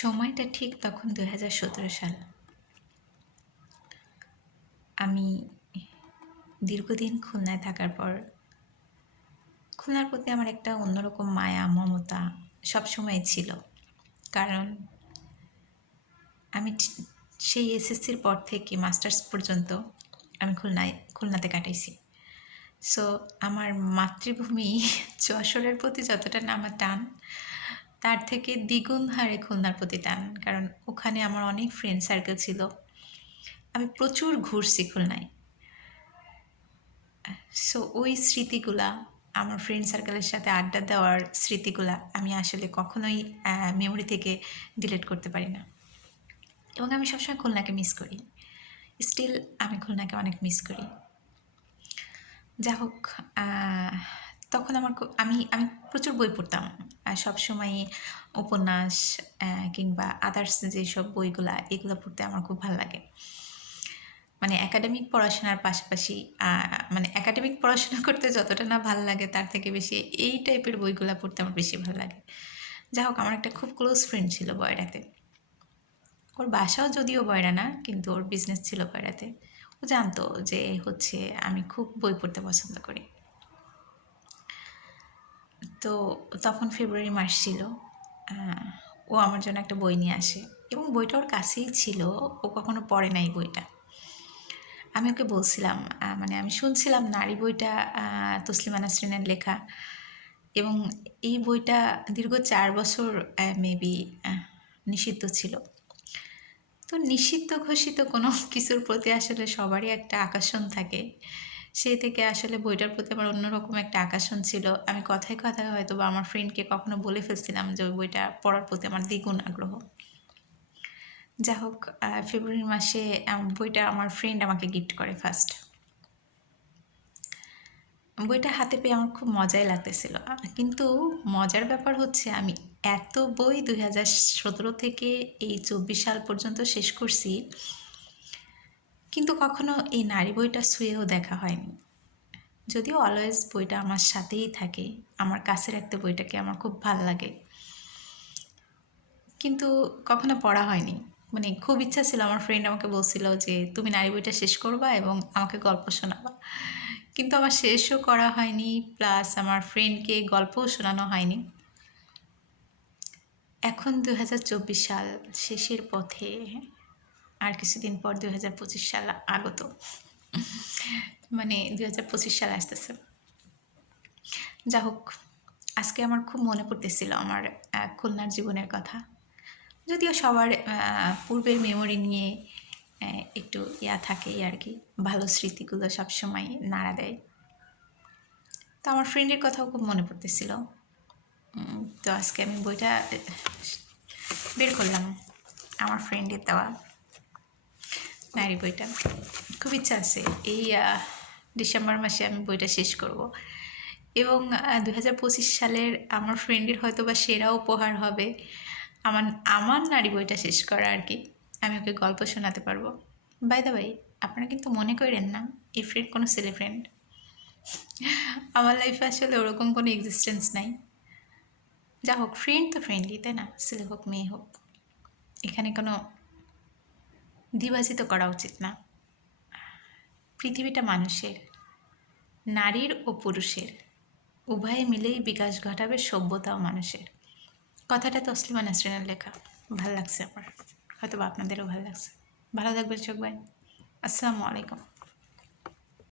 সময়টা ঠিক তখন 2017 সাল। আমি দীর্ঘদিন খুলনায় থাকার পর খুলনার প্রতি আমার একটা অন্যরকম মায়া মমতা সবসময় ছিল। কারণ আমি সেই এসএসসির পর থেকে মাস্টার্স পর্যন্ত আমি খুলনাতে কাটাইছি। সো আমার মাতৃভূমি যশোরের প্রতি যতটা না আমার টান, তার থেকে দ্বিগুণ হারে খুলনার প্রতি টান। কারণ ওখানে আমার অনেক ফ্রেন্ড সার্কেল ছিল। আমি প্রচুর ঘুরছি খুলনায়। সো ওই স্মৃতিগুলা, আমার ফ্রেন্ড সার্কেলের সাথে আড্ডা দেওয়ার স্মৃতিগুলা আমি আসলে কখনোই মেমোরি থেকে ডিলিট করতে পারি না। এবং আমি সবসময় খুলনাকে মিস করি। স্টিল আমি খুলনাকে অনেক মিস করি। যা হোক, তখন আমি আমি প্রচুর বই পড়তাম। সবসময় উপন্যাস কিংবা আদার্স যেসব বইগুলা, এগুলো পড়তে আমার খুব ভালো লাগে। মানে একাডেমিক পড়াশোনার পাশাপাশি একাডেমিক পড়াশোনা করতে যতটা না ভালো লাগে, তার থেকে বেশি এই টাইপের বইগুলো পড়তে আমার বেশি ভালো লাগে। যা হোক, আমার একটা খুব ক্লোজ ফ্রেন্ড ছিল বয়রাতে। ওর বাসাও যদিও বয়রা না, কিন্তু ওর বিজনেস ছিল বয়রাতে। ও জানতো যে আমি খুব বই পড়তে পছন্দ করি। তো তখন ফেব্রুয়ারি মাস ছিল। ও আমার জন্য একটা বই নিয়ে আসে এবং বইটা ওর কাছেই ছিল। ও কখনো পড়ে নাই বইটা। আমি ওকে বলছিলাম, আমি শুনছিলাম নারী বইটা তসলিমা নাসরিনের লেখা, এবং এই বইটা দীর্ঘ 4 বছর মেবি নিষিদ্ধ ছিল। তো নিষিদ্ধ ঘোষিত কোনো কিছুর প্রতি আসলে সবারই একটা আকর্ষণ থাকে। সেই থেকে আসলে বইটার প্রতি আমার অন্যরকম একটা আকর্ষণ ছিল। আমি কথায় কথায় হয়তো বা আমার ফ্রেন্ডকে কখনো বলে ফেলছিলাম যে ওই বইটা পড়ার প্রতি আমার দ্বিগুণ আগ্রহ। যা হোক, ফেব্রুয়ারি মাসে বইটা আমার ফ্রেন্ড আমাকে গিফট করে ফার্স্ট। বইটা হাতে পেয়ে আমার খুব মজাই লাগতেছিল। কিন্তু মজার ব্যাপার হচ্ছে, আমি এত বই 2017 থেকে এই 24 সাল পর্যন্ত শেষ করছি, কিন্তু কখনো এই নারী বইটা ছুঁয়েও দেখা হয়নি। যদিও অলওয়েজ বইটা আমার সাথেই থাকে, আমার কাছে রাখতে বইটাকে আমার খুব ভালো লাগে, কিন্তু কখনো পড়া হয়নি। খুব ইচ্ছা ছিল। আমার ফ্রেন্ড আমাকে বলছিল যে তুমি নারী বইটা শেষ করবা এবং আমাকে গল্প শোনাবা, কিন্তু আমার শেষও করা হয়নি, প্লাস আমার ফ্রেন্ডকে গল্পও শোনানো হয়নি। এখন 2024 সাল শেষের পথে, আর কিছুদিন পর 2025 সাল আগত। 2025 সাল আসতেছে। যা হোক, আজকে আমার খুব মনে পড়তেছিল আমার খুলনার জীবনের কথা। যদিও সবার পূর্বের মেমোরি নিয়ে একটু থাকেই আর কি, ভালো স্মৃতিগুলো সবসময় নাড়া দেয়। তো আমার ফ্রেন্ডের কথাও খুব মনে পড়তেছিল। তো আজকে আমি বইটা বের করলাম, আমার ফ্রেন্ডের দেওয়া নারী বইটা। খুব ইচ্ছা আছে এই ডিসেম্বর মাসে আমি বইটা শেষ করব, এবং 2025 সালের আমার ফ্রেন্ডের হয়তো বা সেরা উপহার হবে আমার নারী বইটা শেষ করা আর কি। আমি ওকে গল্প শোনাতে পারবো। বাই দ্য ওয়ে, আপনারা কিন্তু মনে করেন না এই ফ্রেন্ড কোনো ছেলে ফ্রেন্ড। আমার লাইফে আসলে ওরকম কোনো এক্সিস্টেন্স নাই। যা হোক, ফ্রেন্ড তো ফ্রেন্ডই, তাই না? ছেলে হোক মেয়ে হোক, এখানে কোনো দ্বিবাজিত করা উচিত না। পৃথিবীটা মানুষের, নারীর ও পুরুষের উভয়ে মিলেই বিকাশ ঘটাবে সভ্যতা ও মানুষের। কথাটা তসলিমা নাসরিনের লেখা। ভালো লাগছে আমার, হয়তো বা আপনাদেরও ভালো লাগছে। ভালো থাকবেন সবাই। আসসালামু আলাইকুম।